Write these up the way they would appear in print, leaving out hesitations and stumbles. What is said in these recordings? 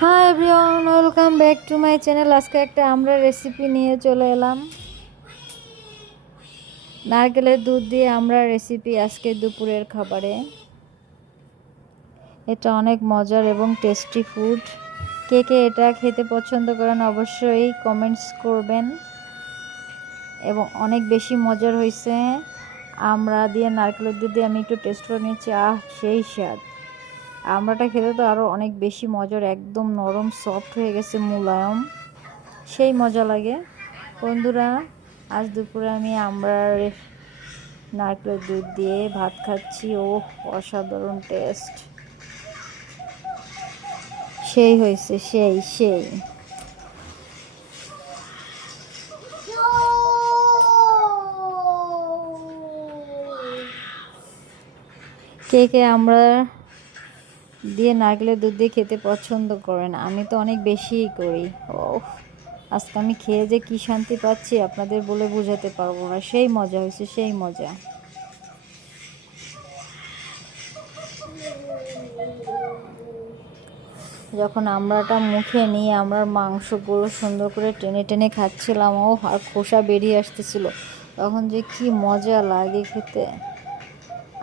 Hi everyone, welcome back to my channel. আজকে একটা আমরা রেসিপি নিয়ে চলে এলাম। নারকেলের দুধ দিয়ে আমরা রেসিপি আজকে দুপুরের খাবারে। এটা অনেক মজার এবং টেস্টি ফুড। কে কে এটা খেতে পছন্দ করেন অবশ্যই কমেন্টস করবেন। এবং অনেক বেশি মজার হয়েছে। আমরা দিয়ে নারকেলের দুধ দিয়ে আমি একটু টেস্ট করে নিয়েছি, সেই স্বাদ। আমড়াটা খেতে তো আরও অনেক বেশি মজার, একদম নরম সফট হয়ে গেছে, মুলায়ম, সেই মজা লাগে। বন্ধুরা, আজ দুপুরে আমি আমড়ার নারকেলের দুধ দিয়ে ভাত খাচ্ছি। ও অসাধারণ টেস্ট, সেই হয়েছে, সেই কে কে আমরা দিয়ে নারকেলের দুধ দিয়ে খেতে পছন্দ করেন? আমি তো অনেক বেশিই করি। ও, আজকে আমি খেয়ে যে কি শান্তি পাচ্ছি আপনাদের বলে বোঝাতে পারবো না। সেই মজা হয়েছে, সেই মজা। যখন আমড়াটা মুখে নিয়ে আমরার মাংসগুলো সুন্দর করে টেনে টেনে খাচ্ছিলাম, ও আর খোসা বেরিয়ে আসতেছিল, তখন যে কি মজা লাগে খেতে।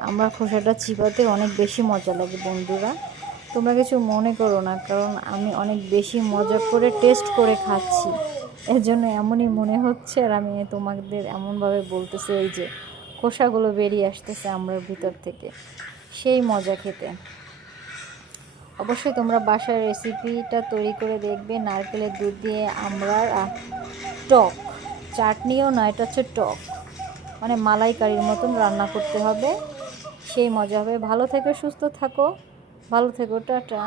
আমার খোসাটা চিবাতে অনেক বেশি মজা লাগে। বন্ধুরা, তোমরা কিছু মনে করো না, কারণ আমি অনেক বেশি মজা করে টেস্ট করে খাচ্ছি, এর জন্য এমনই মনে হচ্ছে। আর আমি তোমাদের এমনভাবে বলতেছি, এই যে খোসাগুলো বেরিয়ে আসতেছে আমরার ভিতর থেকে, সেই মজা খেতে। অবশ্যই তোমরা বাসার রেসিপিটা তৈরি করে দেখবে। নারকেলের দুধ দিয়ে আমড়ার টক, চাটনিও না, এটা হচ্ছে টক, মানে মালাইকারির মতন রান্না করতে হবে, সেই মজা হবে। ভালো থেকো, সুস্থ থাকো, ভালো থেকো, টাটা।